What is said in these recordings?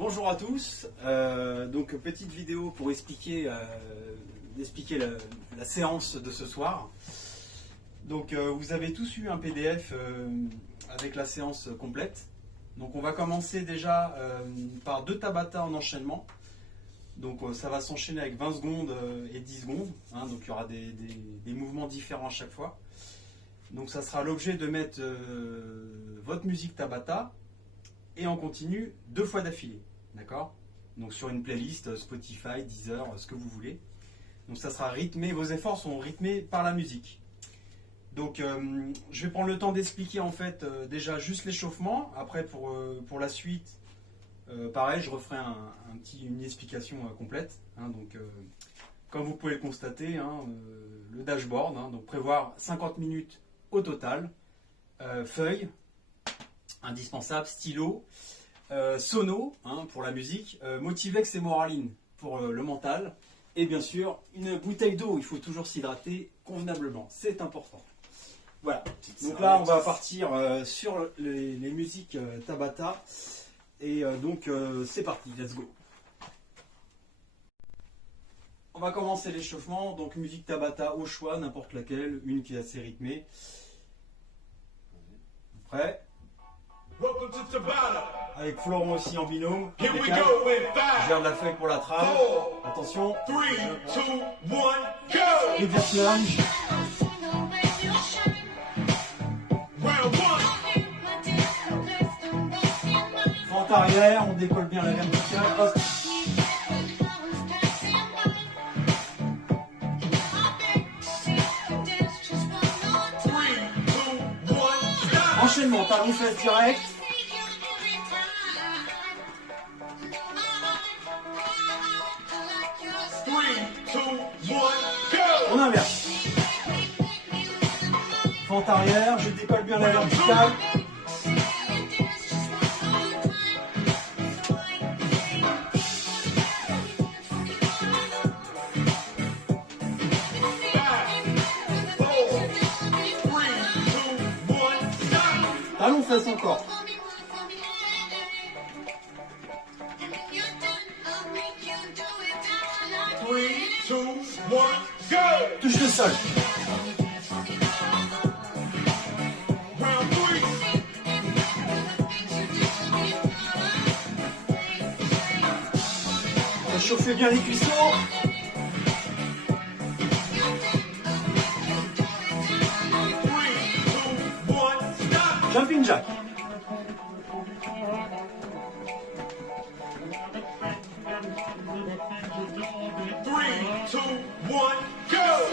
Bonjour à tous, donc petite vidéo pour expliquer la séance de ce soir. Donc vous avez tous eu un PDF avec la séance complète. Donc on va commencer déjà par 2 Tabata en enchaînement. Donc ça va s'enchaîner avec 20 secondes et 10 secondes, hein, donc il y aura des mouvements différents à chaque fois. Donc ça sera l'objet de mettre votre musique Tabata et en continu 2 fois d'affilée, d'accord? Donc sur une playlist Spotify, Deezer, ce que vous voulez. Donc ça sera rythmé, vos efforts sont rythmés par la musique. Donc je vais prendre le temps d'expliquer en fait déjà juste l'échauffement. Après pour la suite, pareil, je referai une explication complète. Hein, donc comme vous pouvez le constater, hein, le dashboard, hein, donc prévoir 50 minutes au total, feuille, indispensable, stylo, sono hein, pour la musique, Motivex et Moraline pour le mental, et bien sûr une bouteille d'eau, il faut toujours s'hydrater convenablement, c'est important. Voilà, donc là on va partir sur les musiques Tabata, et donc c'est parti, let's go. On va commencer l'échauffement, donc musique Tabata au choix, n'importe laquelle, une qui est assez rythmée. Prêt? Avec Florent aussi en binôme. Je garde la feuille pour la trame. Attention. 3, 2, 1, go! Reverse lunge. Fente arrière, on décolle bien la verticale. Hop. Enchaînement, talon fesse direct. On inverse. Fente arrière, je décolle bien la verticale. Talon fesse encore. Touche le sol. Chauffez bien les cuisseaux. Jumping jack.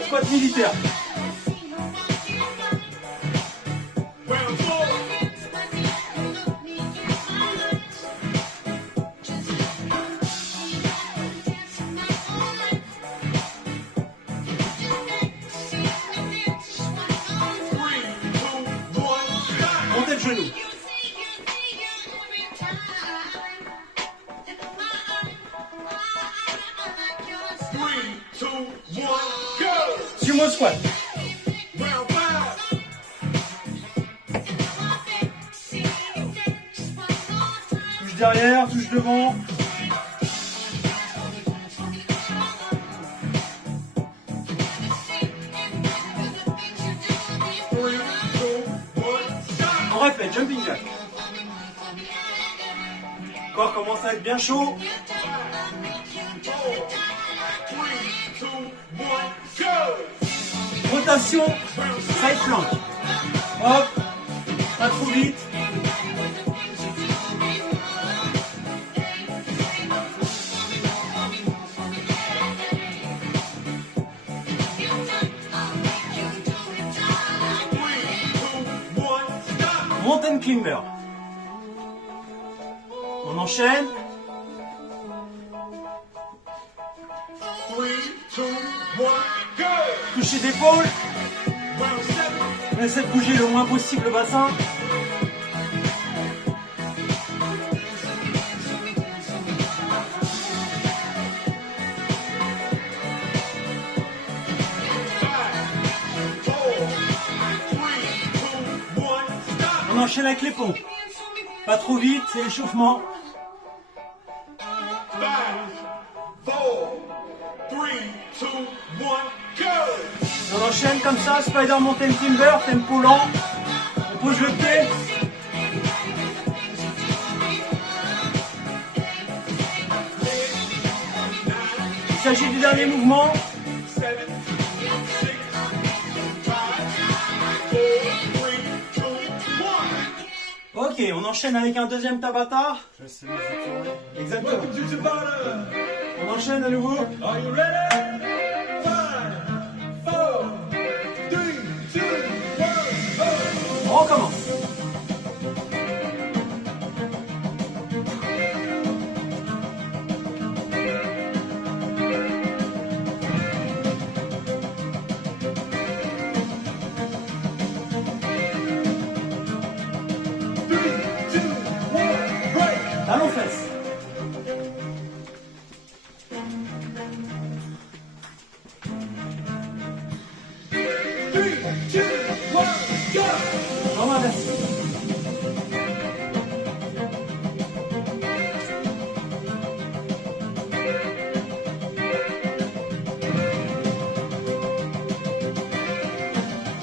Squat militaire. Montez le genou. Sumo squat. Touche derrière, touche devant. On répète, jumping jack. Le corps commence à être bien chaud. Rotation, side plank. Hop, pas trop vite. Mountain climber. On enchaîne. 3, 2, 1, go! Toucher d'épaule. On essaie de bouger le moins possible le bassin. On enchaîne avec les pompes. Pas trop vite, c'est l'échauffement. 5, 4, 3, 2, 1, go! On enchaîne comme ça, Spider Mountain Timber, tempo lent. On pose le pied. Il s'agit du dernier mouvement. 7, 6, 5, 4, 3, 2, 1. Ok, on enchaîne avec un deuxième Tabata. Je sais me tourner. Exactement. Welcome to Tabata. On enchaîne à nouveau. Are you ready? 5, 4, 3, 2, 1, go! On recommence. Talons fesses. Jambes inversées.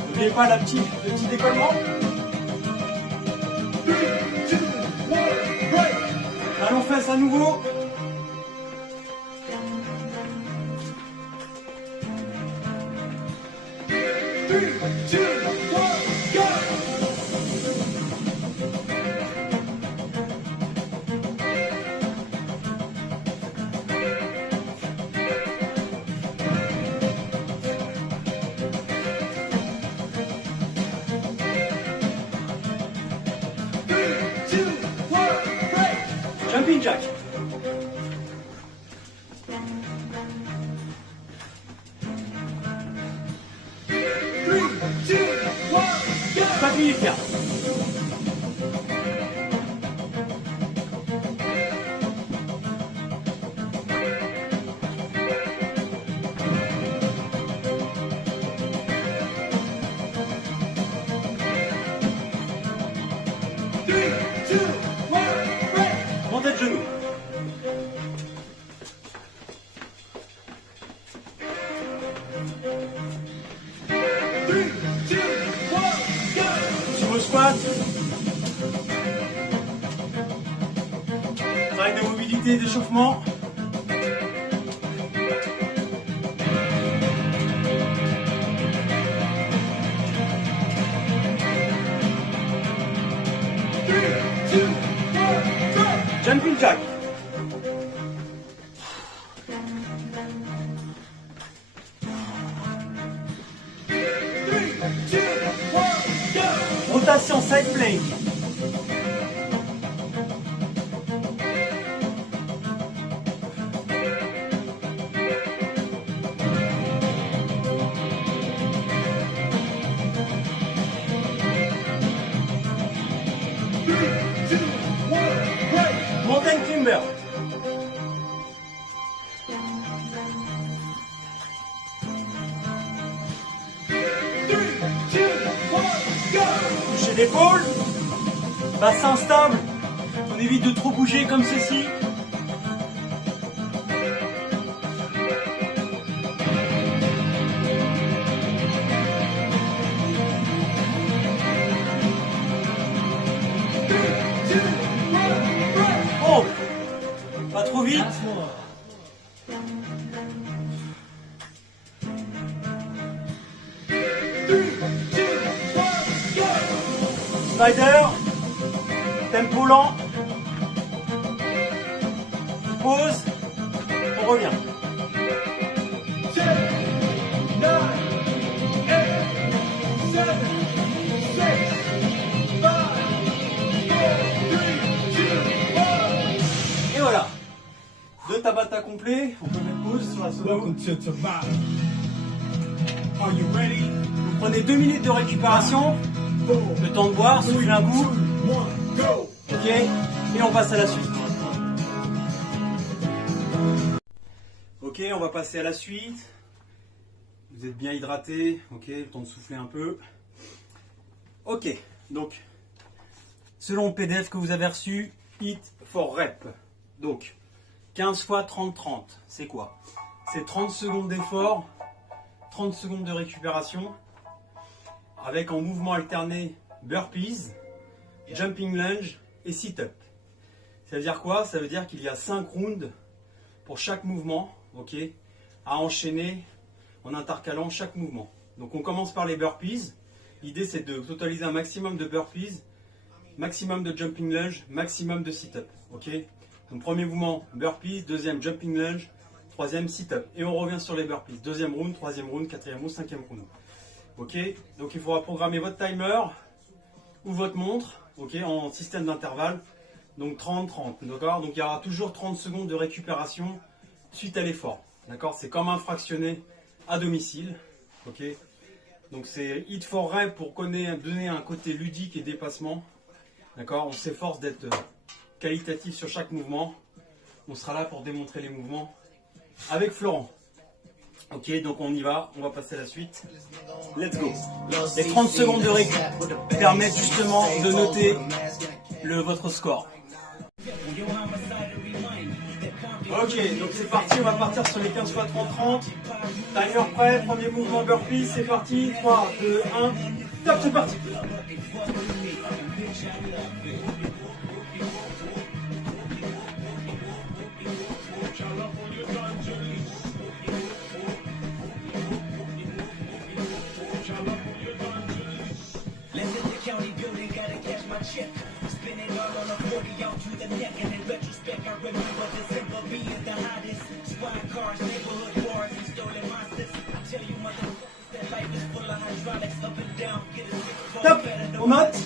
N'oubliez pas le petit décollement. Talons fesses à nouveau. Jumping jack. Pas de minute quart. Montée de genoux. Sumo squat. Travail de mobilité et d'échauffement. Jumping jack. Rotation side plank. Mountain climber. Toucher l'épaule. Bassin stable. On évite de trop bouger comme ceci. Oh, pas trop vite. Spider, tempo lent. Pause, on revient. 10, 9, 8, 7, 6, 5, 4, 3, 2, 1. Et voilà. Deux Tabata complets. On peut mettre pause sur la solo. Welcome to Tabata. Are you ready? Vous prenez 2 minutes de récupération. 4, Le temps de boire, souffler un 2, coup. 1, go! Ok. Et on passe à la suite. Ok, on va passer à la suite. Vous êtes bien hydraté. Ok, le temps de souffler un peu. Ok, donc, selon le PDF que vous avez reçu, hit for rep. Donc, 15 fois 30-30, c'est quoi? C'est 30 secondes d'effort, 30 secondes de récupération, avec en mouvement alterné burpees, jumping lunge et sit-up. Ça veut dire quoi? Ça veut dire qu'il y a 5 rounds pour chaque mouvement, ok, à enchaîner en intercalant chaque mouvement. Donc on commence par les burpees. L'idée c'est de totaliser un maximum de burpees, maximum de jumping lunge, maximum de sit-up. Ok. Donc premier mouvement burpees, deuxième jumping lunge, troisième sit-up. Et on revient sur les burpees. Deuxième round, troisième round, quatrième round, cinquième round. Ok. Donc il faudra programmer votre timer ou votre montre, ok, en système d'intervalle. Donc 30-30. D'accord. Donc il y aura toujours 30 secondes de récupération suite à l'effort. D'accord. C'est comme un fractionné à domicile. Ok. Donc c'est Hit for Rep pour donner un côté ludique et dépassement. D'accord. On s'efforce d'être qualitatif sur chaque mouvement. On sera là pour démontrer les mouvements avec Florent. Ok, donc on y va, on va passer à la suite. Let's go. Les 30 secondes de récup permettent justement de noter votre score. Ok, donc c'est parti, on va partir sur les 15 fois 30-30. Timer prêt, premier mouvement burpee, c'est parti. 3, 2, 1, top, c'est parti. Top, on note.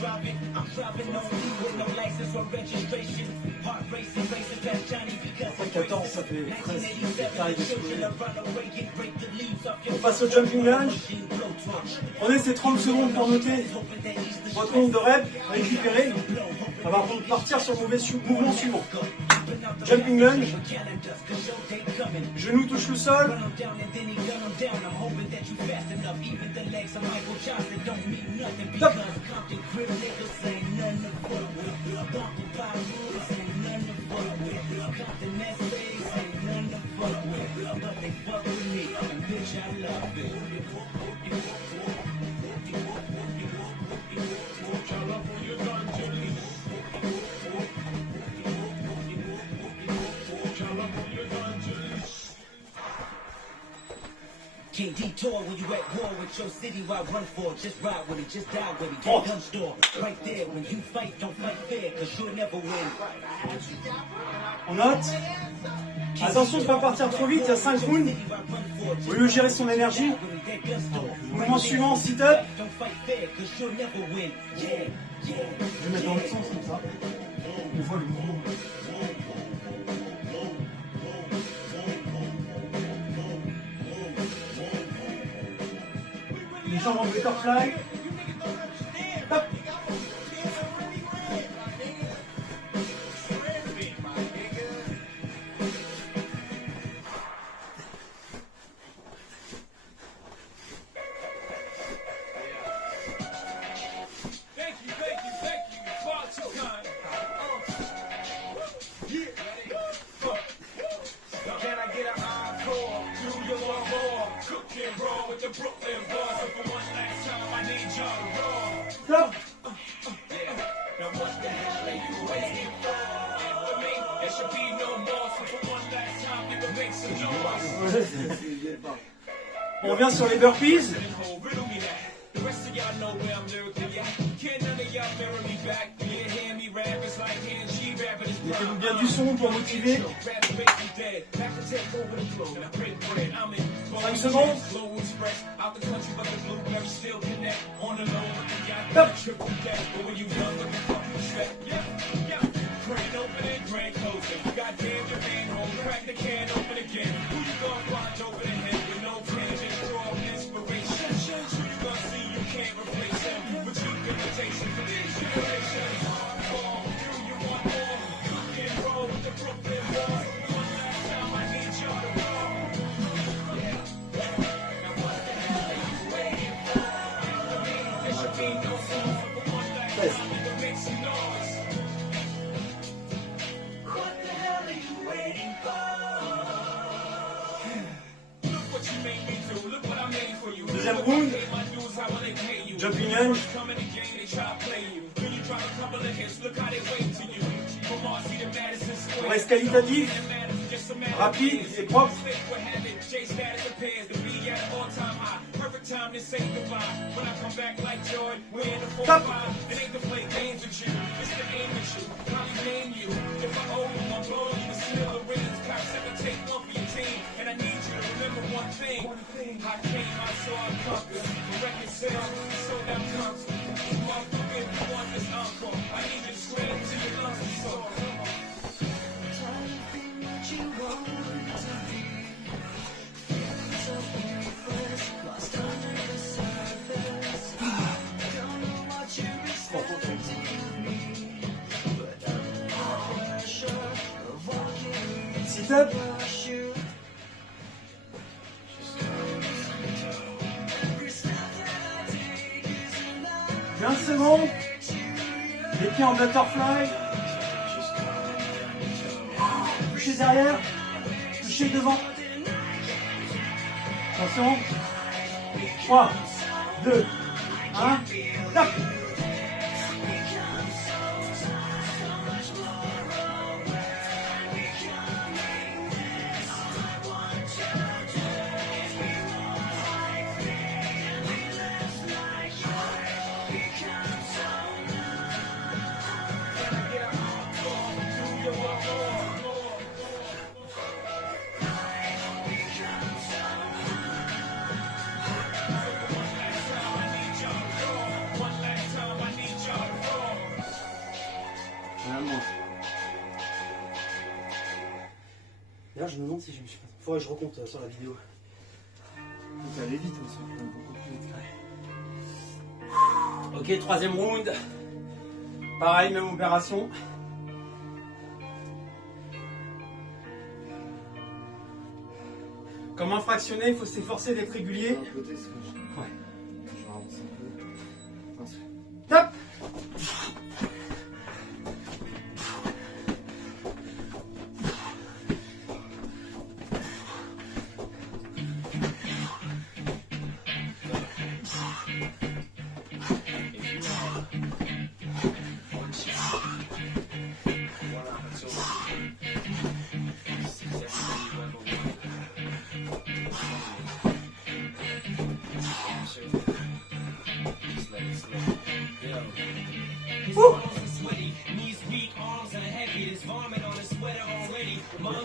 14, ça fait 13. On passe au jumping lunge. Prenez ces 30 secondes pour noter votre nombre de reps, récupérer. On va partir sur le mouvement suivant. Jumping lunge. Genou touche le sol. Top. Can't detour when you at war with your city. Why run for it? Just ride with it, just die with it. That gun store right there. When you fight, don't fight fair, cause you'll never win. On note. Attention de ne pas partir trop vite, il y a 5 rounds. Au lieu de gérer son énergie. Mouvement suivant, sit-up. Je vais mettre dans le sens comme ça. On voit le mouvement. Les jambes en butterfly. Hop. Stop. On revient sur les burpees. Mettez-vous bien du son pour motiver. 5 secondes. Top. Deuxième round. Jumping lunge. On reste qualitatif, rapide et propre. Top. Sit up. 15 secondes. Les pieds en butterfly. Toucher derrière. Toucher devant. Attention. 3, 2, 1. Top. D'ailleurs, je me demande si je me suis pas. Faudrait que je recompte sur la vidéo. Vous allez vite, monsieur. Beaucoup plus vite. Ok, troisième round. Pareil, même opération. Comme un fractionné, il faut s'efforcer d'être régulier. Ouais. Top.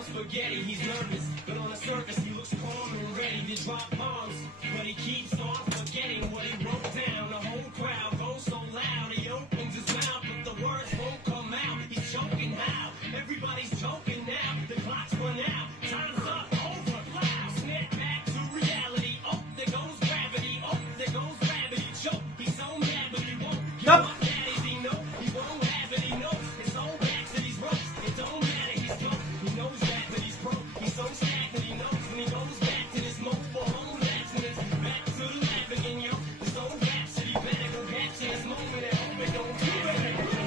Spaghetti, he's nervous, but on the surface he looks calm and ready to drop bombs. But he keeps on forgetting what he wrote down. The whole crowd goes so loud, he opens his mouth, but the words won't come out. He's choking how? Everybody's choking now. The clock's run out, time's up, over, loud. Snap back to reality. Oh, there goes gravity. Oh, there goes gravity. Choke. He's so mad, but he won't give up. That is he know he won't have it. He knows his whole back to these ropes. It don't matter. He's broke. He knows that. He's so stagnant, he knows when he goes back to this mobile home accidents. Back to the lab again, yo. His old rhapsody better go capture this moment and hope it don't do it.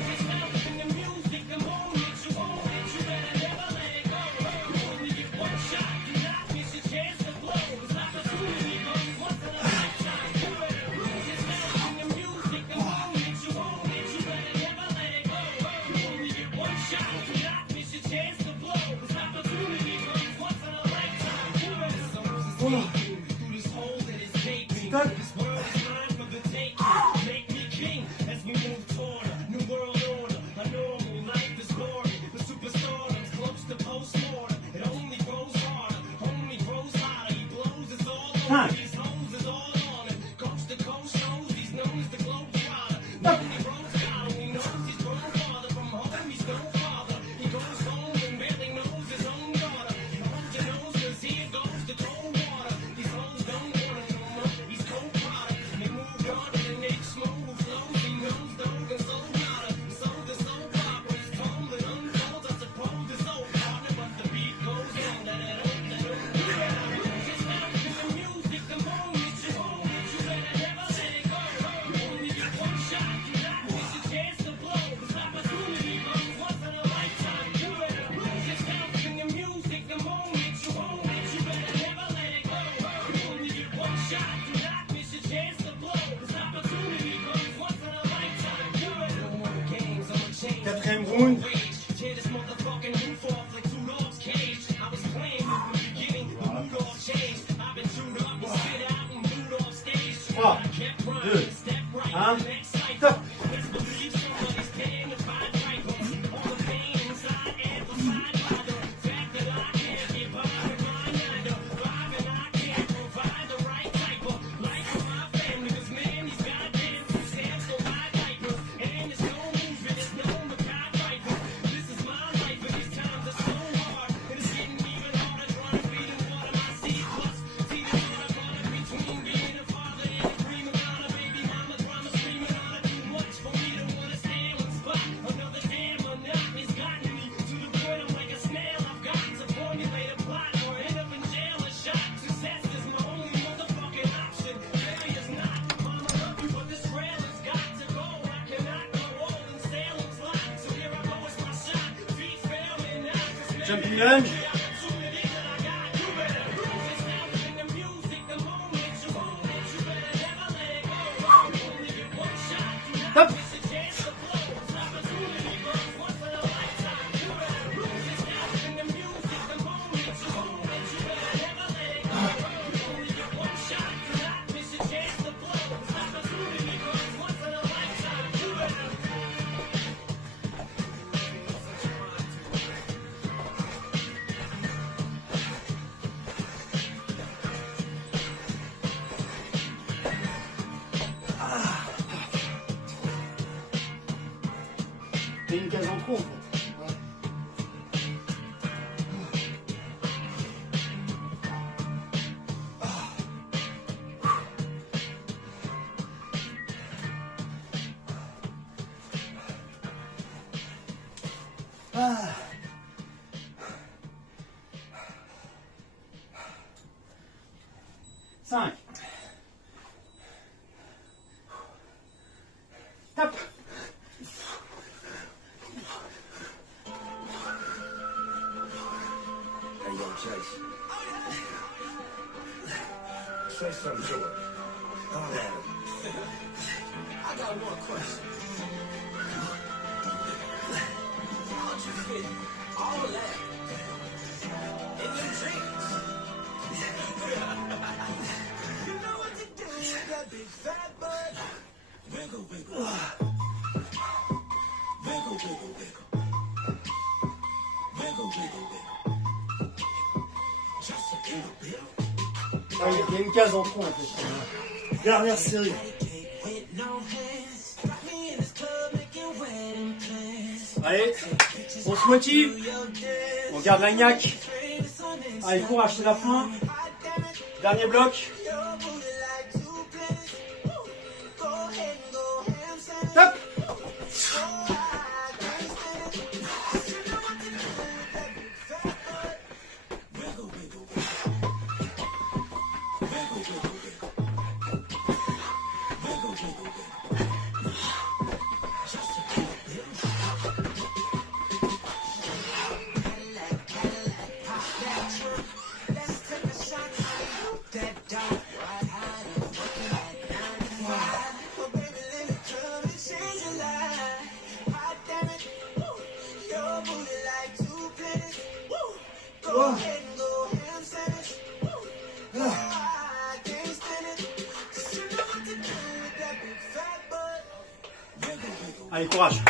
It's not in the music, the moment you own it. You better never let it go. You only get one shot, do not miss your chance to blow. This opportunity comes once in a lifetime. You better lose. It's not in the music, the moment you own it. You better never let it go. You only get one shot, do not miss your chance to blow. This opportunity comes once in a lifetime. You better through this hole that is gaping. This world is mine for the taking. Make me king as we move toward a new world order. A normal life is boring, but superstardom's close to postmortem. It only grows harder, only grows hotter. He blows, it's all over. These hoes is all on him. Coast to coast shows, he's known as the globe trotter. Lonely rose scholar, he knows he's grown farther from home. He's no father. He goes home and barely knows his own daughter. Hold your nose, 'cause here goes the cold water. These hoes don't want him no more. He's cold product. And they moved on to the next smooth flows. He knows dog and soul hotter. So the soap opera is told and unfolds. I suppose it's so harder, but the beat goes on. It's not in the music, the fucking roof off like two dogs caged. I was playing from the beginning, the mood all changed. I've been tuned up and spit out and moved off stage. So I kept rhyming, step right, next cycle. Best believe somebody's paying the Pied Piper. All the pain inside amplified by the fact that I can't get by with my 9 to 5 and I can't provide the right type of life for my family. 'Cause man, these goddamn stamps go high diapers. And there's no moving, there's no Mackay Piper. This is my life, but these times are so hard. And it's getting even harder trying to feed and water my seed. Plus, see the water between being a father and a prima donna. Baby mama drama screaming out of too much for me to wanna stand one spot. Another damn monotony's gotten me to the point I'm like a snail. I've got to formulate a plot or end up in jail or shot. Success is my only motherfucking option. Failure's not. Mama love you, but this rail has got to go. I cannot go old and sailing's locked. So here I go, it's my shot. Feet fail me now. 'Cause man, Jumping lunge. the opportunity that I got, you better lose it. Sound in the music, the moment you own it, you better never let it go. Only get one shot. Do not miss a chance to blow. This opportunity comes once in a lifetime. You better lose it. Sound in the music, the moment you own it, you better never let it go. Only get one shot. Do not miss a chance to blow. This opportunity comes once in a lifetime. You better. T'as une case en trop en fait. Ah. 5. Top. Hey, yo, Chase. Say something to her. Holler at her. I got one question. How'd you fit all that in your jeans? You know what to do with that big fat butt. Wiggle, wiggle. Wiggle, wiggle, wiggle. Wiggle, wiggle, wiggle. Just a little bit. Ah, il y a une case en trop en fait. Dernière série. Allez, on se motive. On garde la gnaque. Allez, courage, c'est la fin. Dernier bloc. Top. Allez, courage.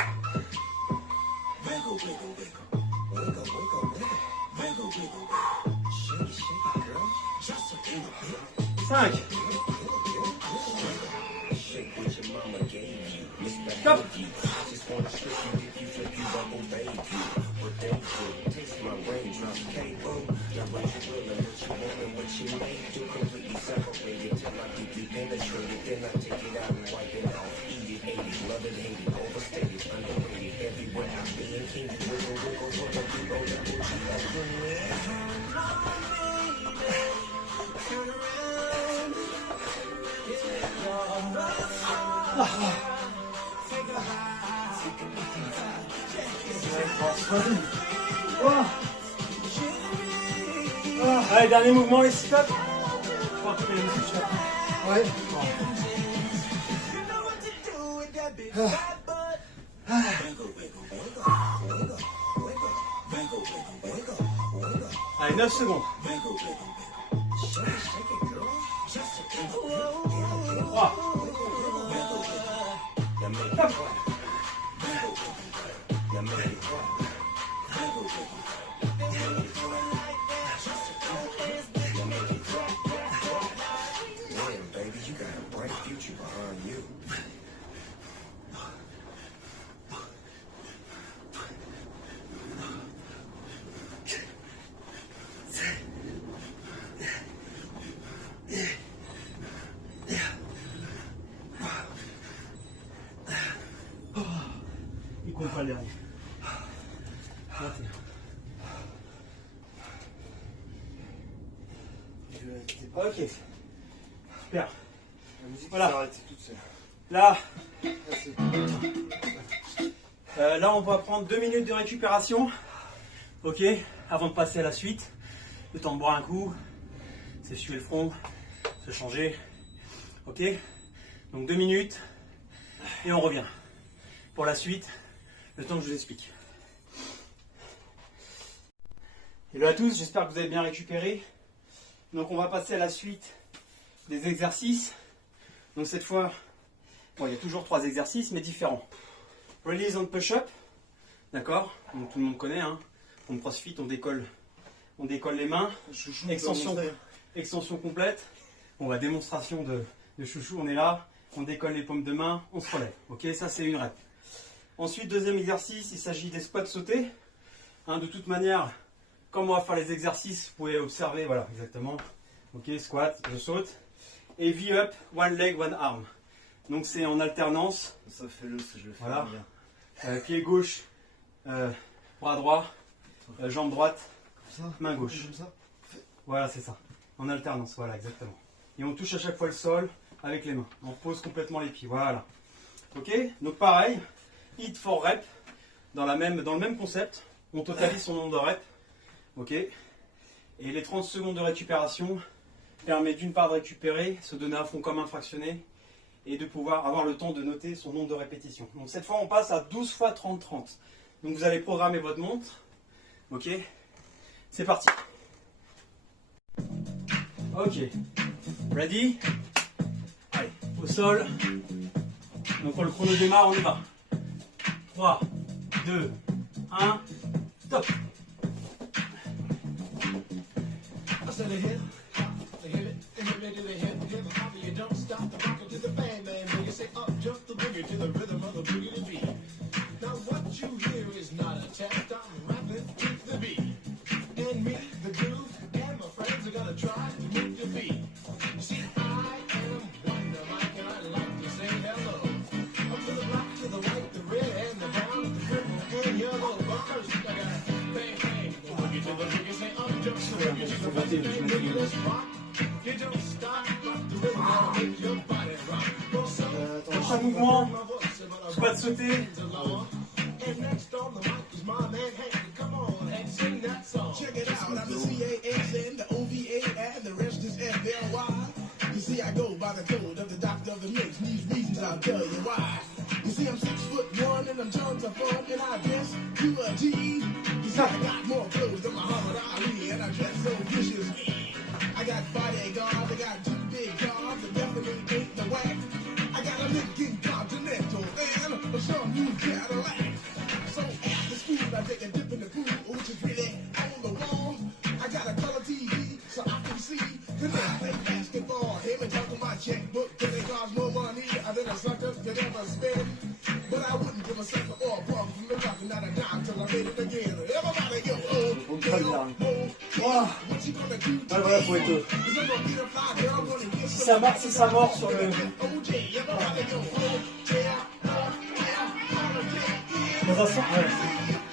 5. Stop. Allez, dernier mouvement, les sit-ups. Je crois que c'est les sit-ups. Ouais. Allez, 9 secondes. 3. Hop. Damn, baby, you got a bright future behind you. Il compte pas le dernier. 21. Ok. Super. La musique Voilà. s'arrête toute seule. Là, Ah, là, on va prendre 2 minutes de récupération. Ok. Avant de passer à la suite. Le temps de boire un coup. S'essuyer le front. Se changer. Ok. Donc 2 minutes. Et on revient. Pour la suite, le temps que je vous explique. Hello à tous, j'espère que vous avez bien récupéré. Donc on va passer à la suite des exercices. Donc cette fois, bon, il y a toujours 3 exercices mais différents. Release and push-up. D'accord. Donc tout le monde connaît, hein. En CrossFit, on décolle les mains. Chouchou, Extension complète. Bon, la démonstration de chouchou, on est là. On décolle les paumes de main, on se relève. Ok, ça c'est une rep. Ensuite, deuxième exercice, il s'agit des squats sautés. Hein, de toute manière, comme on va faire les exercices, vous pouvez observer, voilà, exactement. Ok, squat, je saute. Et V-up, one leg, one arm. Donc c'est en alternance. Ça fait le, je le fais Voilà. bien. Pied gauche, bras droit, jambe droite, Comme ça. main gauche. Comme ça. Voilà, c'est ça. En alternance, voilà, exactement. Et on touche à chaque fois le sol avec les mains. On pose complètement les pieds, voilà. Ok, donc pareil, hit for rep, dans le même concept. On totalise son nombre de reps. Ok. Et les 30 secondes de récupération permet d'une part de récupérer, se donner à fond comme un fractionné, et de pouvoir avoir le temps de noter son nombre de répétitions. Donc cette fois, on passe à 12 fois 30-30. Donc vous allez programmer votre montre. Ok. C'est parti. Ok. Ready? Allez, au sol. Donc quand le chrono démarre, on y va. 3, 2, 1, top. I said a hip, the hip it, and hip it to the hip hop, you don't stop the rocket to the bang bang, when you say up, jump the boogie to the rhythm of the boogie to beat. Now what you hear is not a test, I'm rapping to the beat. And me, the groove, and my friends are gonna try to move your feet. You see, I am Wonder Mike, and I like to say hello. Up to the black, to the white, the red, and the brown, the purple, and yellow. But first, I got bang bang, the boogie to the boogie, say up, jump the boogie to the boogie, boogie, let's rock. You don't stop, rock the rhythm, that'll make your body rock. Go so, Prochain mouvement, squat sauté. and next on the mic is my man Hank. Come on and sing that song. Check it out, I'm the CASN, the OVA, and the rest is FLY. You see, I go by the code of the doctor of the mix. These reasons I'll tell you why. You see, I'm 6'1" and I'm tons of fun, and I dress to a G. You see, I got more clothes than Muhammad Ali, and I dress so vicious. I got bodyguards, I got 2 big cars, that definitely ain't the whack. I got a Lincoln Continental and a some new Cadillac. So after school, I take a dip in the pool, which is really on the wall. I got a color TV, so I can see the next play basketball. Him and talk on my checkbook, cause they cost more money than a sucker could ever spend. But I wouldn't give a sucker or a punk from the rock, not a dime till I made it again. Everybody go, oh, what you gonna do today? Ouais, voilà, faut être. Is it gonna be the fly girl gonna get Si ça marche, si ça mord sur le. OJ, everybody go, oh, yeah, Dans un sens, ouais.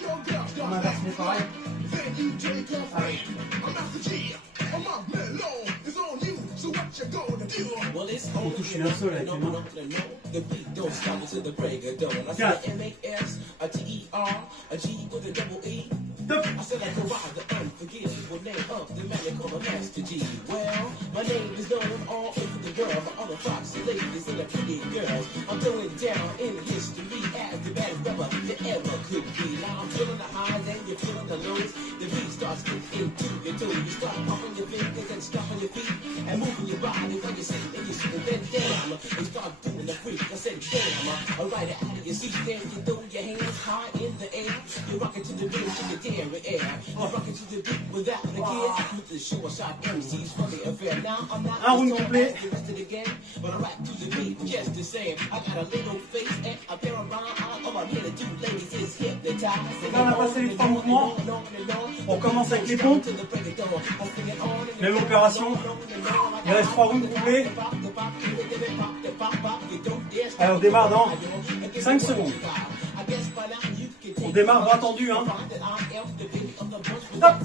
your girl On inverse les pareils. then you take off. I'm Master G, I'm Mark Mello, it's on you, so what you gonna do? Well, it's On touche le sol avec les mains. the beat don't stop until the break of dawn. I said M-A-S, a T-E-R, a G with a double E. Top. I said I go by the unforgettable name of the man they call a Master G. Well, my name is known all over the world. My other foxy ladies and the pretty girls. I'm going down in history as the baddest rapper that ever could be. Now I'm feeling the highs and you're feeling the lows. the beat starts getting into your toe. You start pumping your fingers and stomping your feet and moving your body when you sit and you sit and then damn, you start doing the freak. I said damn, alright out of your seat, then you throw your hands high in the air. You rock it to the rhythm, to the dairy air. You rock it to the beat without the gear. With the short shot MCs for the affair. Now I'm not round as tall complet. as the rest of the gang, but I rap to the beat just the same. I got a little face and a pair of rhyme eyes. All I'm here to do, ladies, is hypnotize. Là, on a passé les 3 mouvements. On commence avec les pompes. Même opération. Il reste 3 rounds complets. Allez, on démarre dans 5 secondes. On démarre bras tendu, hein. Top.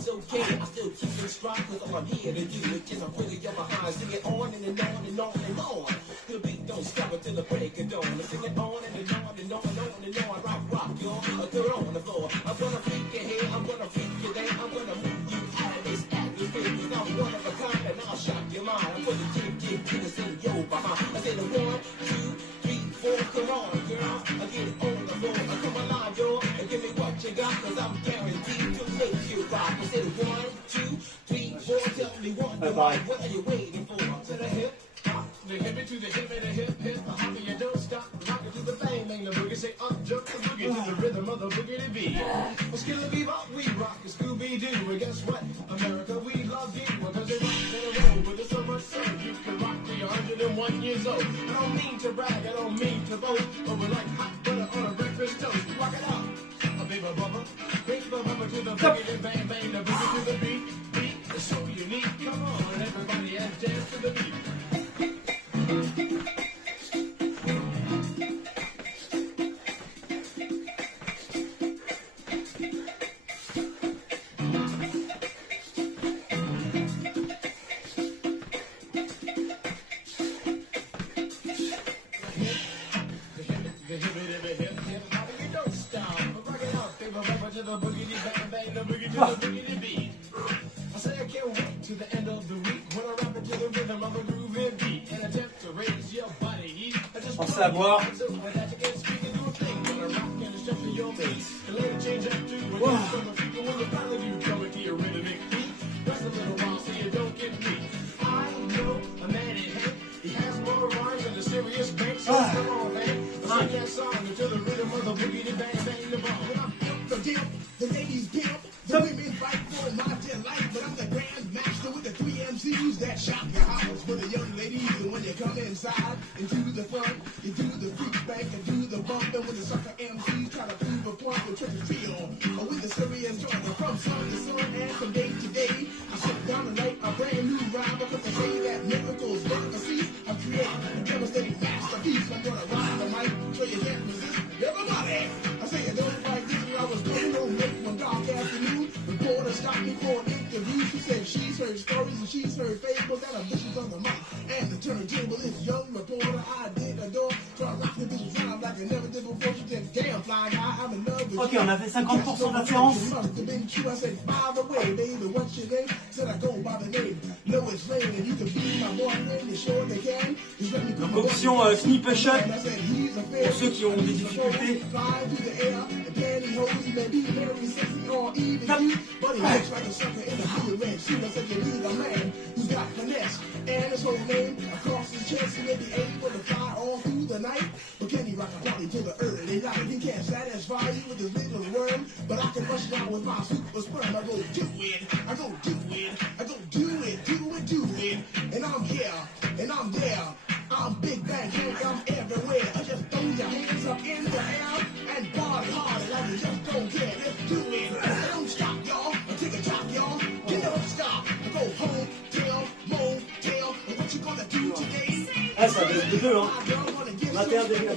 Pareil. What are you waiting for? To the hip, hop, the hip to the hip and the hip, hip, the hop, you don't stop, rock it to the bang, bang, the boogie, say up, jump the boogie to the rhythm of the boogie to beat. Well, skill and bebop, we rock the Scooby-Doo, and guess what? America, we love you, because they rock in a row, but there's so much so, you can rock till you're 101 years old. I don't mean to brag, I don't mean to boast, but we're like hot butter on a breakfast toast. Rock it out, a baby bubba, bring the bubba to the boogie, bang, bang, the boogie to the beat, beat, it's so unique, come on, everybody, and dance to the beat. Pensez à boire. The ladies pimp, the women fight for my delight, but I'm the grand master with the 3 MCs that shock your house for the young ladies. And when you come inside and do the front, you do the freak bank and do the bump. And when the sucker MCs try to prove a point, you try to feel with the serious joint from sun to sun and from day to day. I sit down and write a brand new rhyme because they say that miracles never cease. I'm creating a devastating masterpiece. I'm gonna ride the mic so you can't resist. Everybody, I say it don't like this. I was going home late one dark afternoon. Reporter stopped me for an interview. She said she's heard stories and she's heard fables that are vicious on the mic. And the turntable is young reporter. I did adore. So I rocked the bitches round like I never did before. She said, damn fly guy, I'm in love with you. Ok, on a fait 50% d'adhérence. It must have been true. I said, by the way, baby, what's your name? Said I go by the name Lois Lane, and you can be my boyfriend. You sure they can. Just let me put Donc my option knee push-up and I said, he's a fair pour ceux qui ont des difficultés. fly through the air and pantyhose. He may be very sexy or even cute, but he looks like a sucker in a blue red suit. I said, you need a man who's got finesse and his whole name across his chest. He may be able to fly all through the night, but can he rock a party till the early light? He can't satisfy you with his little worm, but I can rush down with my super sperm. I go do it, I go do it, I go do it, do it, do it, and I'm here, and I'm there. I'm Big Bang, Hank, I'm everywhere. I just throw your hands up in the air and party hard like you just don't care. Let's do it. Don't stop, y'all. Take a top, y'all. You don't stop. Go home, tell, motel. What you gonna do today? Ah, ça va être de deux, hein. 21 degrés.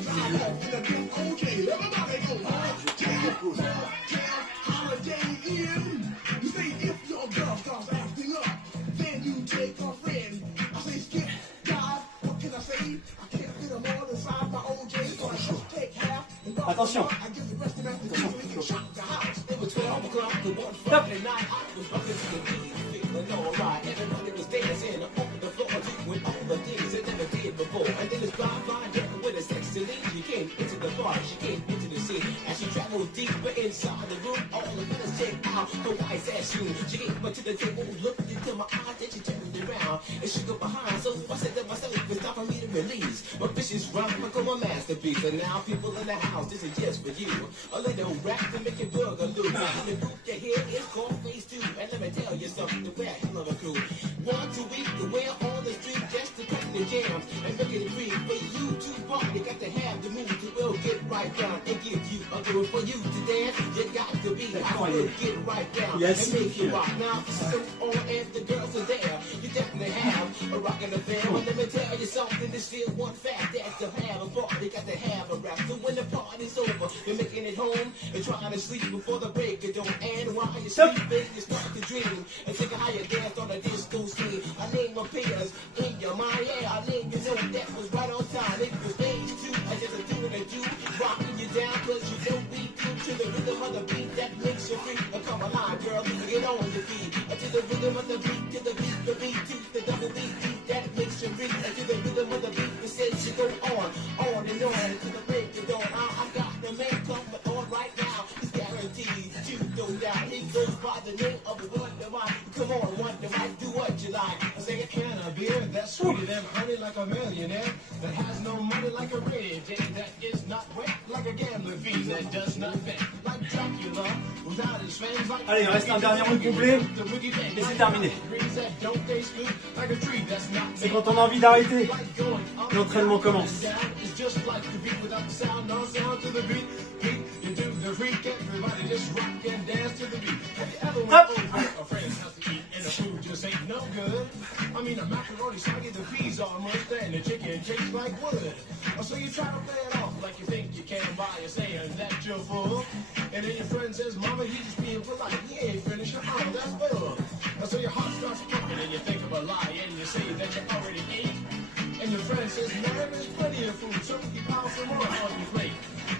Okay, everybody go home, tell, motel, holiday in. You say if your girl starts acting up, then you take a friend. I say skip, dive. What can I say? I can't fit them all inside my OJ, so I just take half and rock. Attention. I give the rest of that to you so we can shock the house. It was 12 o'clock, the one Stop. Friday night. I was rocking to the beat, feeling alright. Everybody was dancing on the floor, doing all the things they never did before. And then this blind girl with a sexy lead, she came into the bar, she came into the scene, and she traveled deep. deeper inside the room. All the fellas check out her wife's ass room. She came up to the table, looked into my eyes, then she turned around and she go behind. So I said to myself, it's time for me to release my vicious rhyme, become a masterpiece. And now people in the house, this is just for you. A little rap to make you boogaloo. Now the group you hear is called Phase 2. And let me tell you something, we're a hell of a crew. Once a week, we're on the street just to cut the jams and make it free for you to party. Got to have the move to will get right down and give you a good for you to dance. You got to be how to get right down and make you rock. Now so on and the girls are there. You definitely have a rock in the band. Well, let me tell you something. There's still one fact that's to have a party. Got to have a rap. So when the party's over, you're making it home and trying to sleep before the break of dawn. And while you're sleeping, you start to dream and think of how you danced on the disco scene. I name my peers in your mind. Yeah, I name you know that was right on time. It was Phase 2. I just a doing a do, rocking you down, cause you don't beat to the rhythm of the beat that makes you free. Come alive, girl, get on your feet. To the rhythm of the beat, to the beat, to the double beat that makes you free. To the rhythm of the beat that says you go on and on to the break of dawn. I got the man coming on right now. He's guaranteed to no doubt. He goes by the name of Wonder Mike. Come on, Wonder Mike, do what you like. I say a can of beer that's sweeter than honey, like a millionaire that has no money like a red that is not wet like a gambling fee that does not bet like Dracula without his fangs like. Allez, il reste un dernier round complet et c'est terminé. C'est quand on a envie d'arrêter, l'entraînement commence. Hop. I mean, a macaroni soggy, the peas are mushed, and the chicken tastes like wood. So you try to play it off like you think you can by saying that you're full. And then your friend says, Mama, he's just being polite. He ain't finished. Oh, that's full. So your heart starts pumping and you think of a lie and you say that you already ate. And your friend says, man, there's plenty of food, so you pile some more on your plate.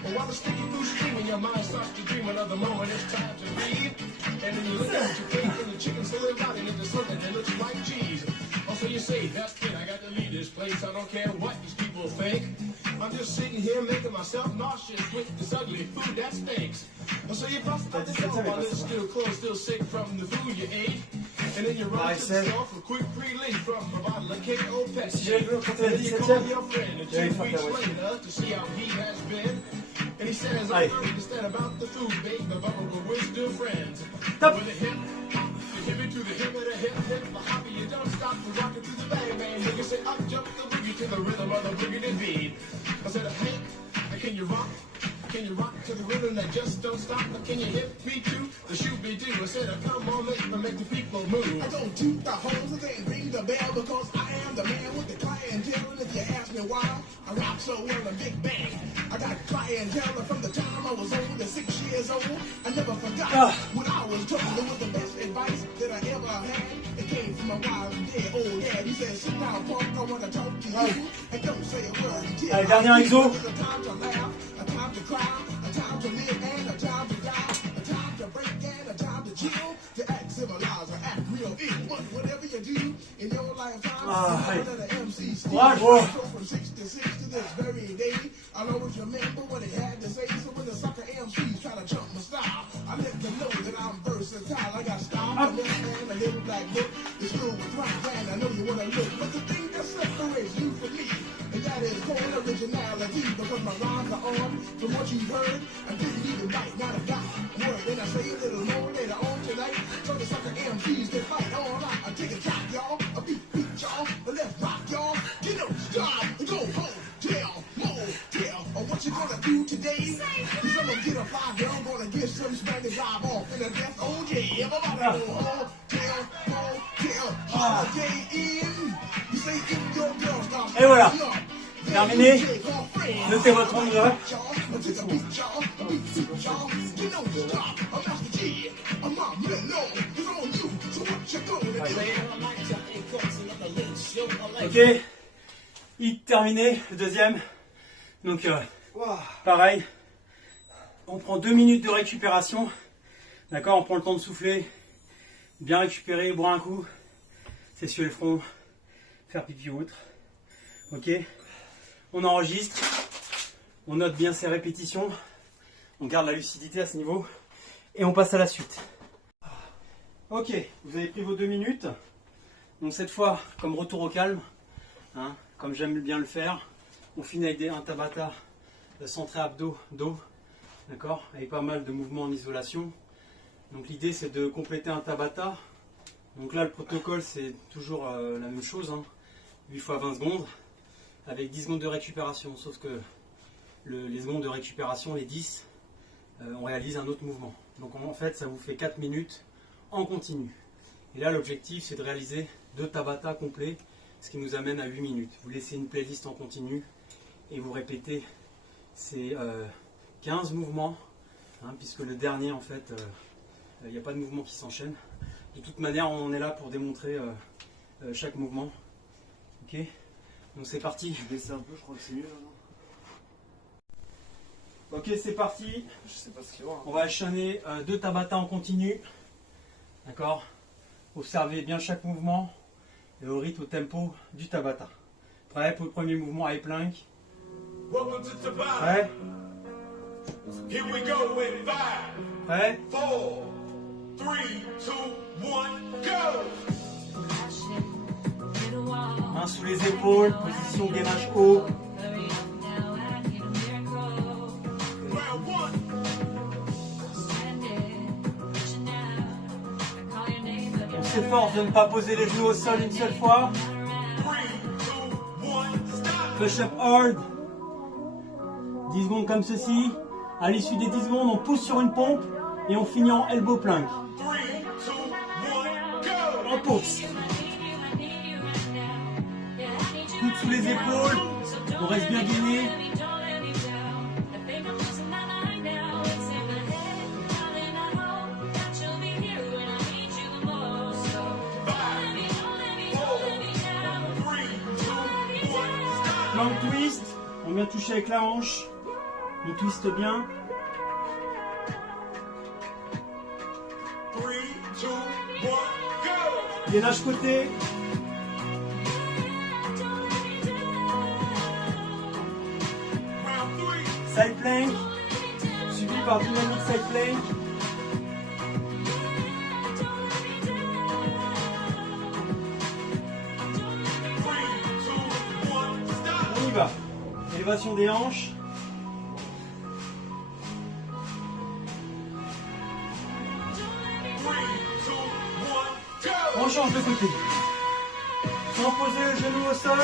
But while the sticky food's steaming, your mind starts to dream another moment it's time to leave. And then you look at your plate and the chicken's still inviting into something that looks like cheese. So you say, that's it, I got to leave this place. I don't care what these people think. I'm just sitting here making myself nauseous with this ugly food that stinks. So you bust out the door while it's still closed, still sick from the food you ate. And then you run to the store for quick relief from a bottle of KO Pepsi. And then you call your friend and 2 weeks later to see how he has been. And he says, I don't understand about the food, babe, but we're still friends. With a hip, hop, the hip to the hip of the hip, the hopper, you don't stop from rocking to the bang, bang. Nigga say, up jump the boogie to the rhythm of the boogie beat. I said, Hank, can you rock? Can you rock to the rhythm that just don't stop? Can you hit me too? The shoot me do. I said, come on, make the people move. I don't toot the horns and then ring the bell because I am the man with the clientele. And if you ask me why, I rock so well in Big Bang. I got clientele from the time I was only 6 years old. I never forgot when I was told it was the best advice that I ever had. It came from a wild dead old dad. He said, sit down, punk, I want to talk to you. And don't say a word until Allez, dernier exo. There's a time to laugh, a time to cry, a time to live and a time to die, a time to break and a time to chill, to act civilized or act real ill. But whatever you do in your lifetime, you know that the MC Steve. So from 6 to 6 to this very day, I'll always remember what he had to say. So when the sucker MCs try to jump my style, I let them know that I'm versatile. I got style, a left hand, a little black book. It's filled with rock band. I know you wanna look, but the thing that separates you from me, and that is called originality, because my rhymes are on from what you've heard. I didn't even write, not a dot word. Then I say a little more later on tonight, so the sucker MCs can fight all night. I take a top, y'all, a beat, y'all, a left rock, y'all. You know, stop, go home, tell, motel. Or what you gonna do today? Cause I'm gonna get a fly girl, gonna get some Spanish drive off in a death OJ. Everybody go home, tell, holiday in. You say if your girl starts. Et voilà, terminé. Notez votre ongle. Ok, hit terminé, le deuxième. Donc pareil, on prend 2 minutes de récupération. D'accord, on prend le temps de souffler, bien récupérer, boire un coup, s'essuyer le front, faire pipi ou autre. Ok, on enregistre, on note bien ses répétitions, On garde la lucidité à ce niveau et on passe à la suite. Ok, vous avez pris vos 2 minutes. Donc cette fois, comme retour au calme, hein, comme j'aime bien le faire, on finit avec un Tabata centré abdos, dos, d'accord, avec pas mal de mouvements en isolation. Donc l'idée c'est de compléter un Tabata. Donc là le protocole c'est toujours la même chose, hein, 8 fois 20 secondes, avec 10 secondes de récupération, sauf que les secondes de récupération, les 10, on réalise un autre mouvement. Donc en fait ça vous fait 4 minutes en continu. Et là l'objectif c'est de réaliser 2 Tabata complets, ce qui nous amène à 8 minutes. Vous laissez une playlist en continu et vous répétez ces 15 mouvements, hein, puisque le dernier en fait, il n'y a pas de mouvement qui s'enchaîne. De toute manière on est là pour démontrer chaque mouvement. Ok, donc c'est parti. Je baisse un peu, je crois que c'est mieux là, non? Ok, c'est parti. Je sais pas ce qu'il y aura. On va enchaîner 2 Tabata en continu. D'accord. Observez bien chaque mouvement et au rythme, au tempo du Tabata. Prêt pour le premier mouvement, high plank. Welcome to Tabata. Prêt. Here we go in 5, Prêt. 4, 3, 2, 1, go! Main sous les épaules, position gainage haut. Round 1, On s'efforce de ne pas poser les genoux au sol une seule fois. 3, 2, 1, stop! Push up hard. 10 secondes comme ceci. À l'issue des 10 secondes, on pousse sur une pompe et on finit en elbow plank. 3, 2, 1, go! On pousse. Coude sous les épaules. On reste bien gainé. Plank twist. On vient toucher avec la hanche. On twiste bien. 3, 2, 1, go! Gainage côté. Round 3, Side plank. Suivi par dynamique side plank. On y va. Élévation des hanches. On change de côté. Sans poser le genou au sol.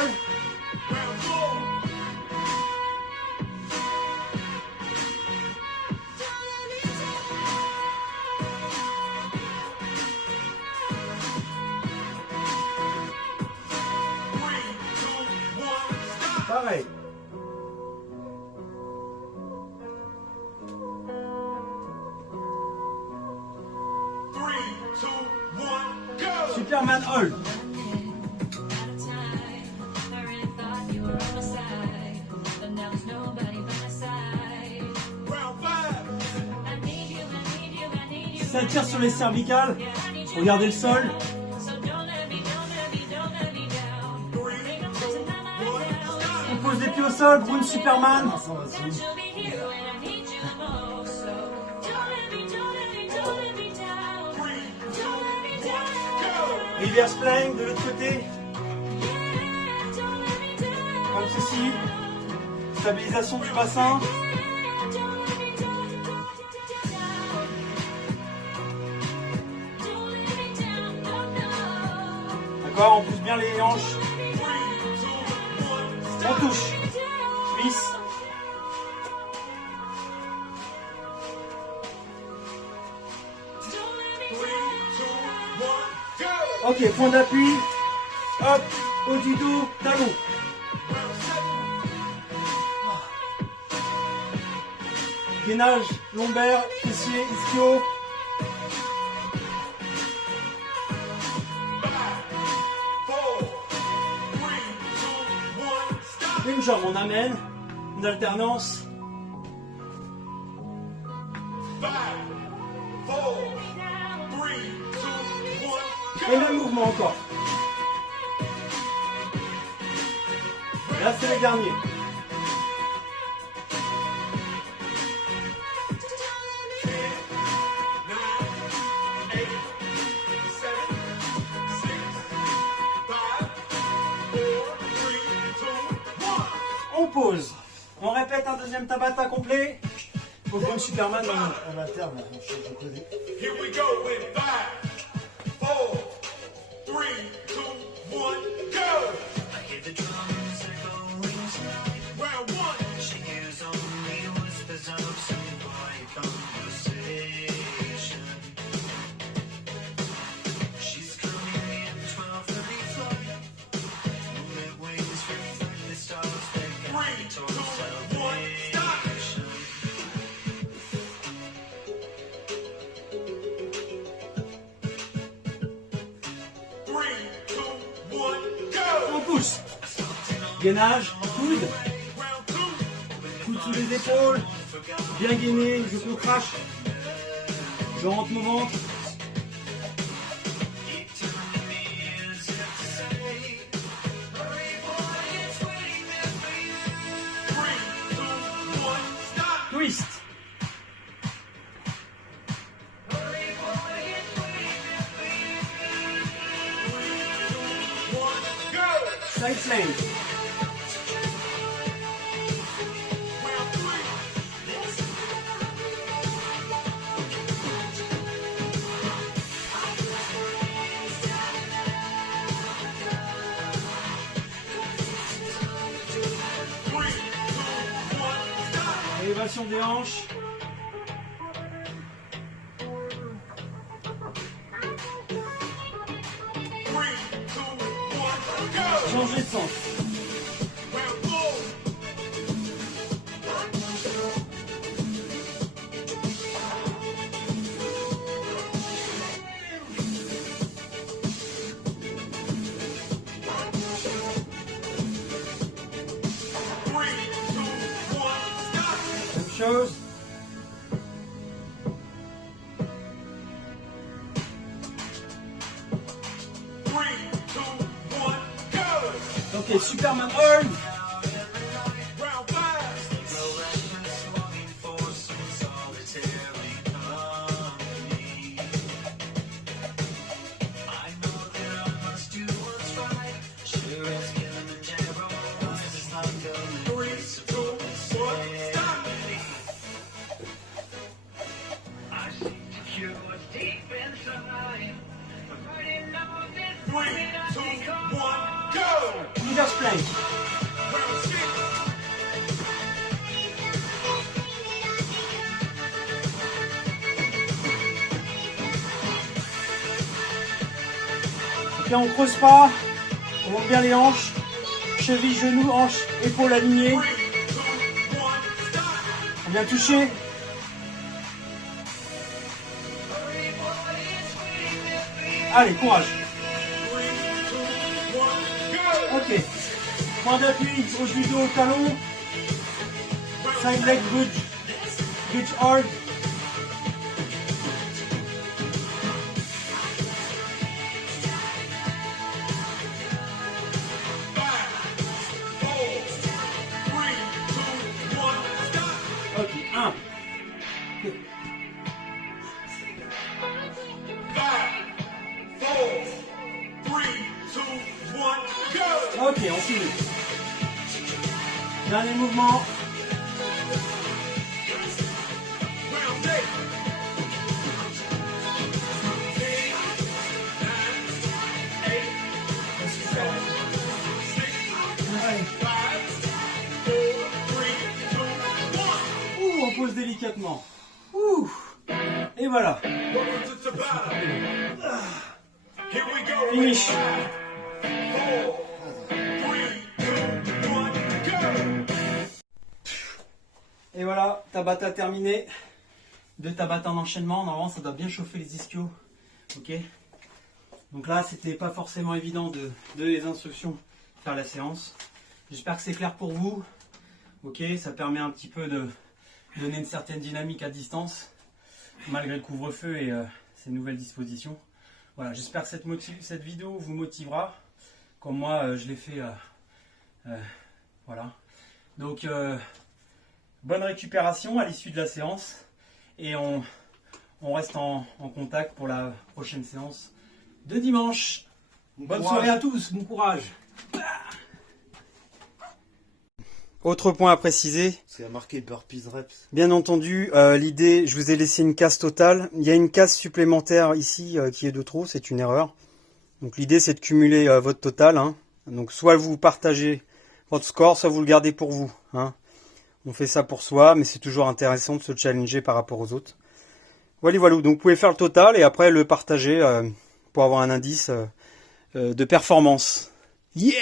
Pareil. Superman hold. Ça tire sur les cervicales. Regardez le sol. On pose les pieds au sol pour une Superman. Reverse plank de l'autre côté. Comme ceci. Stabilisation du bassin. D'accord, on pousse bien les hanches. On touche. Cuisse. Ok, point d'appui. Hop, haut du dos, talon. Gainage lombaire, fessier, ischio. Une jambe, on amène. Une alternance. 5, 4, 3, 2, 1, Et même mouvement encore. Et là, c'est le dernier. pause. On répète un deuxième Tabata complet. Faut prendre Superman dans le... En interne, là, je connais. Here we go in 5, 4, 3, 2, 1, go! I hear the drums echoing tonight. Round 1. She hears only whispers of some quiet conversation. She's coming in 12:30 flight. Moonlit wings reflect the stars that guide towards 3, 2, 1, salvation. Three, two, one, go! On pousse. Gainage, coude. Round 2. Coude sous les épaules. Bien gainé, je contrache. Je rentre mon ventre. Keep telling me as if to say, hurry boy, it's waiting there for you. 3, 2, 1, stop! Twist. Hurry boy, it's waiting there for you. 1, go! Side plank. Round 3. Three, two, one, stop! Élévation des hanches. Three, two, one, go! Changer de sens. Round 4. Three, two, one, stop! Même chose. Three, two, one, go! Ok, Superman hold. Round 5. Restless, longing for some solitary company. I know that I must do what's right. Sure as Kilimanjaro rises like a 3, 2, 1, stop! I seek to cure what's deep inside. But I didn't know this 3, moment I'd 2, become 1, go! Leader's plank. Round 6. Ok, on creuse pas. On monte bien les hanches. Cheville, genoux, hanches, épaules alignées. 3, 2, 1, stop! On vient toucher. Allez, courage. 3, 2, 1, go! Ok. Point d'appui au judo, au talon. Side leg, good. Good hard. Ok, 1. 3, 2, 1, go! Ok, on finit. Dernier mouvement. Round 8. 5, 4, 3, 2, 1. Ouh, on pose délicatement. Ouh. Et voilà. Welcome to Tabata. Here we go. Finish. 4, 3, 2, 1, go! Et voilà, Tabata terminé. 2 Tabata en enchaînement. Normalement, ça doit bien chauffer les ischios. Ok. Donc là, c'était pas forcément évident de donner les instructions, faire la séance. J'espère que c'est clair pour vous. Ok, ça permet un petit peu de donner une certaine dynamique à distance, malgré le couvre-feu et ces nouvelles dispositions. Voilà, j'espère que cette vidéo vous motivera, comme moi je l'ai fait. Voilà. Donc, bonne récupération à l'issue de la séance et on reste en contact pour la prochaine séance de dimanche. Bonne soirée à tous, bon courage. Autre point à préciser, C'est marqué burpees reps. bien entendu, l'idée, je vous ai laissé une case totale. Il y a une case supplémentaire ici qui est de trop, c'est une erreur. Donc l'idée c'est de cumuler votre total. Hein. Donc soit vous partagez votre score, soit vous le gardez pour vous. Hein. On fait ça pour soi, mais c'est toujours intéressant de se challenger par rapport aux autres. Voilà, voilà. Donc vous pouvez faire le total et après le partager pour avoir un indice de performance. Yeah!